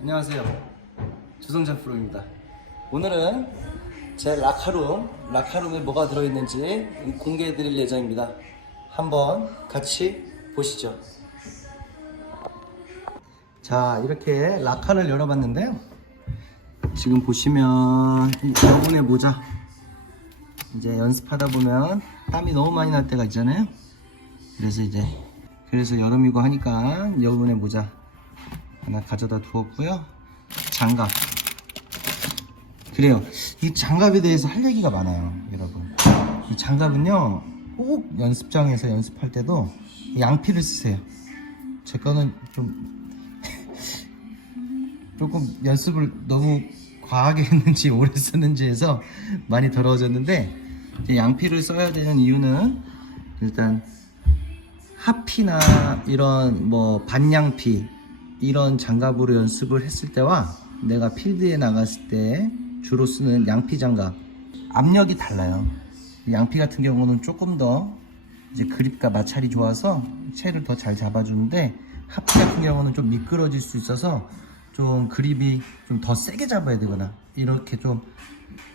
안녕하세요. 조성찬 프로입니다. 오늘은 제 라카룸, 라카룸에 뭐가 들어있는지 공개해 드릴 예정입니다. 한번 같이 보시죠. 자, 이렇게 라카를 열어봤는데요. 지금 보시면 이 여분의 모자. 이제 연습하다 보면 땀이 너무 많이 날 때가 있잖아요. 그래서 이제 그래서 여름이고 하니까 여분의 모자 하나 가져다 두었고요. 장갑. 그래요. 이 장갑에 대해서 할 얘기가 많아요, 여러분. 이 장갑은요, 꼭 연습장에서 연습할 때도 양피를 쓰세요. 제 거는 좀, 조금 연습을 너무 과하게 했는지 오래 썼는지 해서 많이 더러워졌는데, 양피를 써야 되는 이유는 일단 하피나 이런 뭐 반양피 이런 장갑으로 연습을 했을 때와 내가 필드에 나갔을 때 주로 쓰는 양피 장갑 압력이 달라요. 양피 같은 경우는 조금 더 이제 그립과 마찰이 좋아서 채를 더 잘 잡아주는데 하피 같은 경우는 좀 미끄러질 수 있어서 좀 그립이 좀 더 세게 잡아야 되거나 이렇게 좀,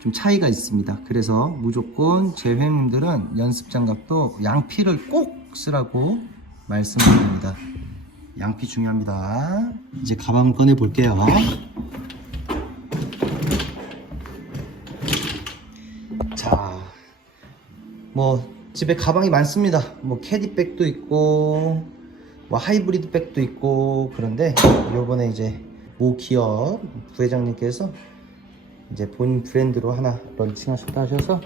좀 차이가 있습니다. 그래서 무조건 제 회원님들은 연습 장갑도 양피를 꼭 쓰라고 말씀드립니다. 양피 중요합니다. 이제 가방 꺼내 볼게요. 자, 뭐 집에 가방이 많습니다. 뭐 캐디백도 있고, 뭐 하이브리드 백도 있고 그런데 요번에 이제 모 기업 부회장님께서 이제 본 브랜드로 하나 런칭하셨다 하셔서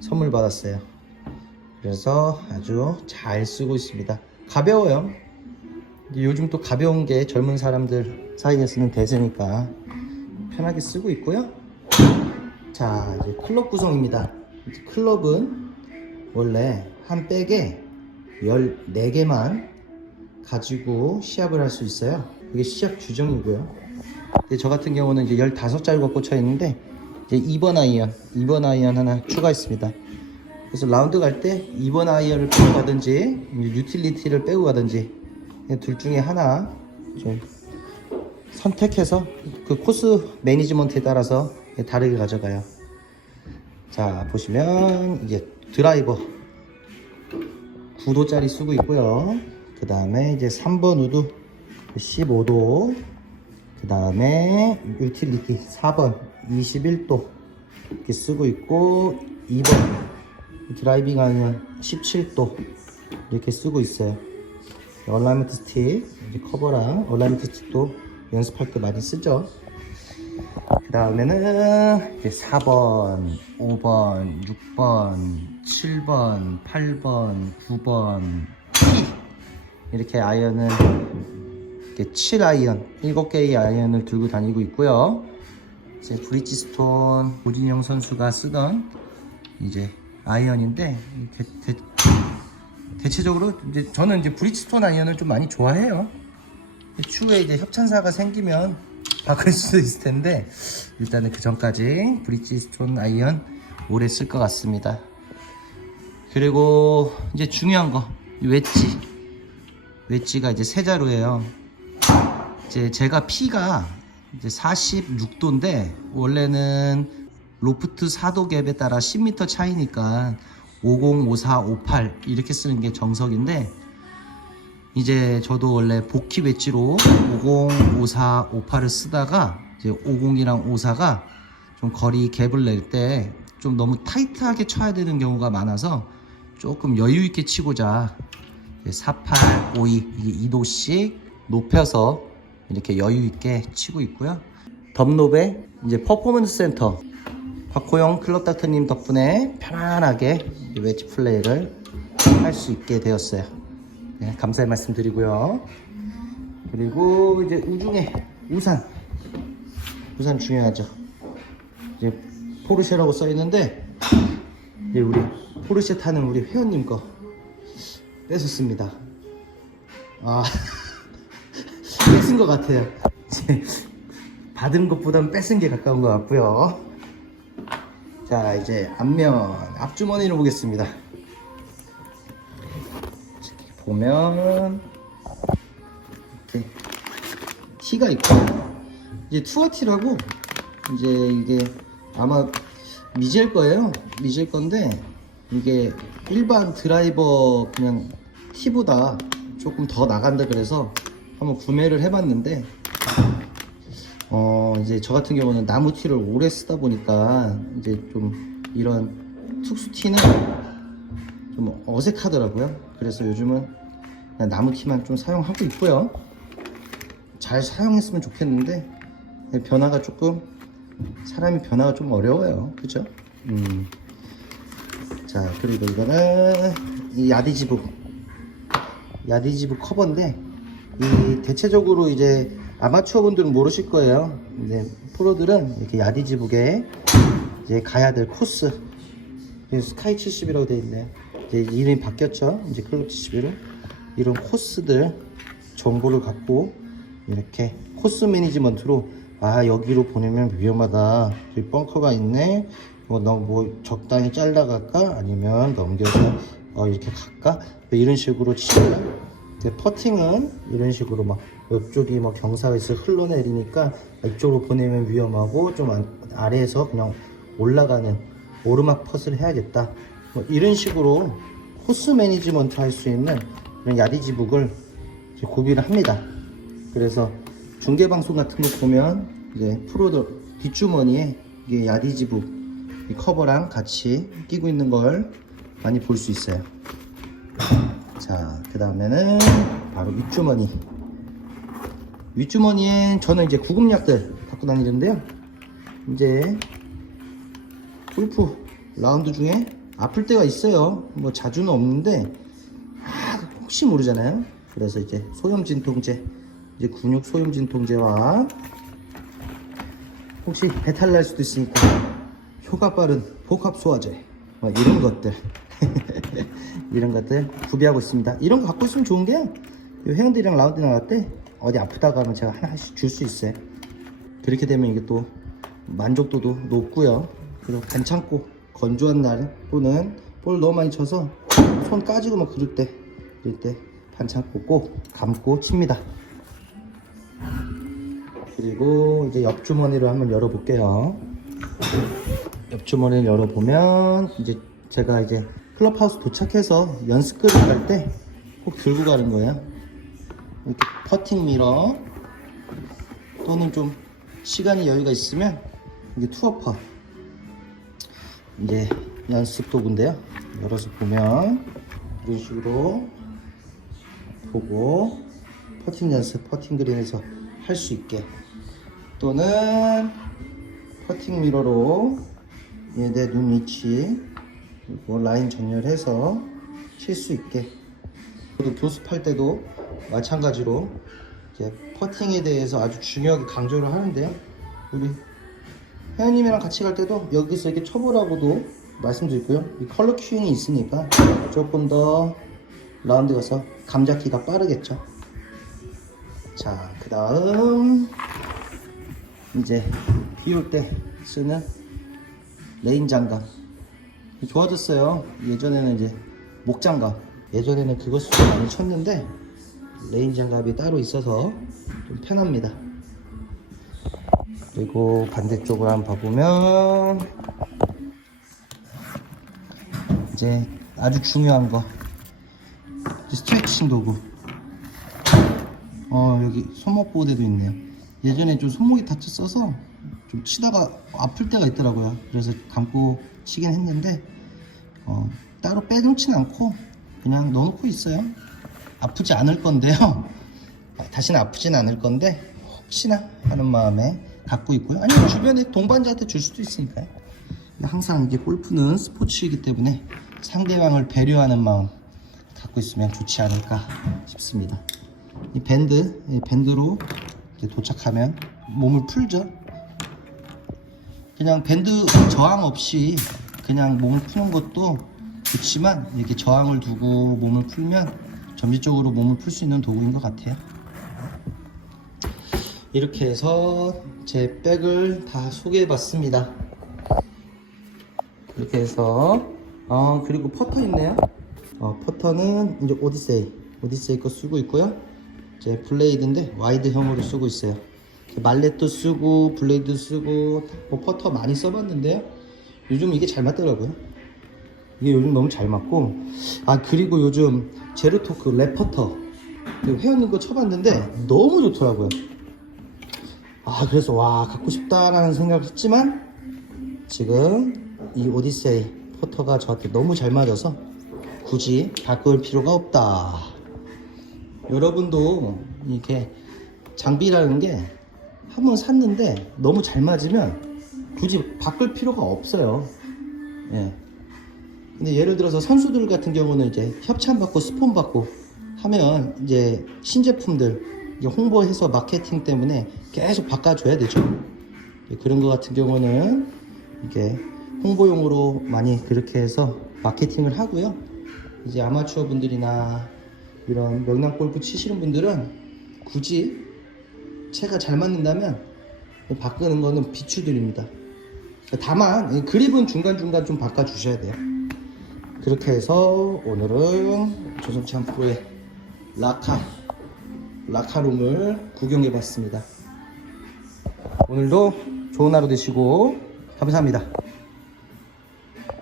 선물 받았어요. 그래서 아주 잘 쓰고 있습니다. 가벼워요. 요즘 또 가벼운 게 젊은 사람들 사이에서는 대세니까 편하게 쓰고 있고요. 자, 이제 클럽 구성입니다. 이제 클럽은 원래 한 백에 14개만 가지고 시합을 할 수 있어요. 이게 시합 규정이고요. 근데 저 같은 경우는 이제 15자루가 꽂혀 있는데 이제 2번 아이언, 2번 아이언 하나 추가했습니다. 그래서 라운드 갈 때 2번 아이언을 빼고 가든지 유틸리티를 빼고 가든지 둘 중에 하나 좀 선택해서 그 코스 매니지먼트에 따라서 다르게 가져가요. 자 보시면 이제 드라이버 9도짜리 쓰고 있고요. 그 다음에 이제 3번 우드 15도 그 다음에 유틸리티 4번 21도 이렇게 쓰고 있고 2번 드라이빙 하면 17도 이렇게 쓰고 있어요 얼라이먼트 스틱 커버랑 얼라이먼트 스틱도 연습할 때 많이 쓰죠. 그 다음에는 이제 4번 5번 6번 7번 8번 9번 이렇게 아이언을 이렇게 7 아이언 7개의 아이언을 들고 다니고 있고요. 이제 브리지스톤 고진영 선수가 쓰던 이제 아이언인데 이렇게 대, 대체적으로 이제 저는 이제 브리지스톤 아이언을 좀 많이 좋아해요. 추후에 이제 협찬사가 생기면 바꿀 수도 있을 텐데 일단은 그 전까지 브리지스톤 아이언 오래 쓸 것 같습니다. 그리고 이제 중요한 거 웨지 웨지가 이제 세 자루예요. 이제 제가 피가 이제 46도인데 원래는 로프트 4도 갭에 따라 10m 차이니까 50, 54, 58 이렇게 쓰는 게 정석인데 이제 저도 원래 복귀 웨지로 50, 54, 58을 쓰다가 이제 50이랑 54가 좀 거리 갭을 낼 때 좀 너무 타이트하게 쳐야 되는 경우가 많아서 조금 여유 있게 치고자 48, 52 이게 2도씩 높여서 이렇게 여유 있게 치고 있고요. 덤롭의 이제 퍼포먼스 센터 박호영 클럽 닥터님 덕분에 편안하게 이 웨지 플레이를 할 수 있게 되었어요. 네, 감사의 말씀 드리고요. 그리고 이제 우중에 우산 우산 중요하죠. 이제 포르쉐라고 써 있는데 이제 우리 포르쉐 타는 우리 회원님 거 뺏었습니다. 아, 뺏은 것 같아요. 받은 것보단 뺏은 게 가까운 것 같고요. 자, 이제 앞면, 앞주머니를 보겠습니다. 보면, 이렇게 티가 있고, 이제 투어티라고 이제 이게 아마 미젤 거예요. 미젤 건데 이게 일반 드라이버 그냥 티보다 조금 더 나간다 그래서 한번 구매를 해봤는데 어 이제 저 같은 경우는 나무 티를 오래 쓰다 보니까 이제 좀 이런 특수 티는 좀 어색하더라고요. 그래서 요즘은 나무 티만 좀 사용하고 있고요. 잘 사용했으면 좋겠는데 변화가 조금 사람이 변화가 좀 어려워요. 그죠? 음. 자 그리고 이거는 이 야디지북 야디지북 커버인데 이 대체적으로 이제 아마추어 분들은 모르실 거예요. 근데 프로들은 이렇게 야디지북에 이제 가야 될 코스 스카이 70이라고 되어 있네요. 이제 이름이 바뀌었죠. 이제 클럽 71은 이런 코스들 정보를 갖고 이렇게 코스 매니지먼트로 아 여기로 보내면 위험하다. 여기 벙커가 있네. 뭐 너무 뭐 적당히 잘라갈까 아니면 넘겨서 어, 이렇게 갈까 뭐 이런 식으로. 근데 퍼팅은 이런 식으로 막 옆쪽이 뭐 경사가 있어 흘러내리니까 이쪽으로 보내면 위험하고 좀 안- 아래에서 그냥 올라가는 오르막 펫을 해야겠다. 뭐 이런 식으로 코스 매니지먼트 할 수 있는 이런 야디지북을 구비를 합니다. 그래서 중계 방송 같은 거 보면 이제 프로들 뒷주머니에 이게 야디지북 이 커버랑 같이 끼고 있는 걸 많이 볼 수 있어요. 자, 그 다음에는 바로 윗주머니. 윗주머니엔 저는 이제 구급약들 갖고 다니는데요. 이제 골프 라운드 중에 아플 때가 있어요. 뭐 자주는 없는데 아, 혹시 모르잖아요. 그래서 이제 소염 진통제, 이제 근육 소염 진통제와 혹시 배탈 날 수도 있으니까 효과 빠른 복합 소화제 뭐 이런 것들 이런 것들 구비하고 있습니다. 이런 거 갖고 있으면 좋은 게이 회원들이랑 라운드 나갈 때 어디 아프다고 하면 제가 하나씩 줄 수 있어요. 그렇게 되면 이게 또 만족도도 높고요. 그리고 괜찮고 건조한 날 또는 볼 너무 많이 쳐서 손 까지고 막 그럴 때 이럴 때 반창고 꼭 감고 칩니다. 그리고 이제 옆 주머니를 한번 열어볼게요. 옆 주머니를 열어보면 이제 제가 이제 클럽하우스 도착해서 연습급을 갈때 꼭 들고 가는 거예요. 이렇게 퍼팅 미러 또는 좀 시간이 여유가 있으면 이게 투어퍼. 이제 연습 도구인데요. 열어서 보면 이런 식으로 보고 퍼팅 연습, 퍼팅 그린에서 할 수 있게. 또는 퍼팅 미러로 얘 내 눈 위치 그리고 라인 정렬해서 칠 수 있게 저도 교습할 때도 마찬가지로 이제 퍼팅에 대해서 아주 중요하게 강조를 하는데요 우리 회원님이랑 같이 갈 때도 여기서 이렇게 쳐보라고도 말씀드리고요. 이 컬러 큐잉이 있으니까 조금 더 라운드 가서 감 잡기가 빠르겠죠? 자 그 다음 이제 비올 때 쓰는 레인 장갑. 좋아졌어요. 예전에는 이제 목 장갑 예전에는 그것 쓰고 많이 쳤는데 레인 장갑이 따로 있어서 좀 편합니다. 그리고 반대쪽으로 한번 봐보면 이제 아주 중요한 거. 스트레칭 도구. 어 여기 손목 보호대도 있네요. 예전에 좀 손목이 다쳤어서 좀 치다가 아플 때가 있더라고요. 그래서 감고 치긴 했는데 어, 따로 빼놓진 않고 그냥 넣어놓고 있어요. 아프지 않을 건데요. 어, 다시는 아프진 않을 건데 혹시나 하는 마음에 갖고 있고요. 아니면 주변에 동반자한테 줄 수도 있으니까요. 항상 이게 골프는 스포츠이기 때문에 상대방을 배려하는 마음 갖고 있으면 좋지 않을까 싶습니다. 이 밴드, 이 밴드로 도착하면 몸을 풀죠. 그냥 밴드 저항 없이 그냥 몸을 푸는 것도 좋지만 이렇게 저항을 두고 몸을 풀면 점진적으로 몸을 풀 수 있는 도구인 것 같아요. 이렇게 해서 제 백을 다 소개해 봤습니다. 이렇게 해서 어 그리고 퍼터 있네요. 어, 퍼터는 이제 오디세이 오디세이 거 쓰고 있고요. 이제 블레이드인데 와이드형으로 쓰고 있어요. 말렛도 쓰고 블레이드 쓰고 뭐 퍼터 많이 써봤는데요. 요즘 이게 잘 맞더라고요. 이게 요즘 너무 잘 맞고 아 그리고 요즘 제로토크 랩퍼터 회원님 거 쳐봤는데 너무 좋더라고요. 아 그래서 와 갖고 싶다라는 생각을 했지만 지금 이 오디세이 포터가 저한테 너무 잘 맞아서 굳이 바꿀 필요가 없다. 여러분도 이렇게 장비라는 게 한 번 샀는데 너무 잘 맞으면 굳이 바꿀 필요가 없어요. 예. 근데 예를 들어서 선수들 같은 경우는 이제 협찬 받고 스폰 받고 하면 이제 신제품들 이제 홍보해서 마케팅 때문에 계속 바꿔줘야 되죠. 예, 그런 거 같은 경우는 이게 홍보용으로 많이 그렇게 해서 마케팅을 하고요. 이제 아마추어 분들이나 이런 명랑 골프 치시는 분들은 굳이 채가 잘 맞는다면 바꾸는 거는 비추드립니다. 다만 이 그립은 중간중간 좀 바꿔주셔야 돼요. 그렇게 해서 오늘은 프로의 라카 라카룸을 구경해 봤습니다. 오늘도 좋은 하루 되시고 감사합니다.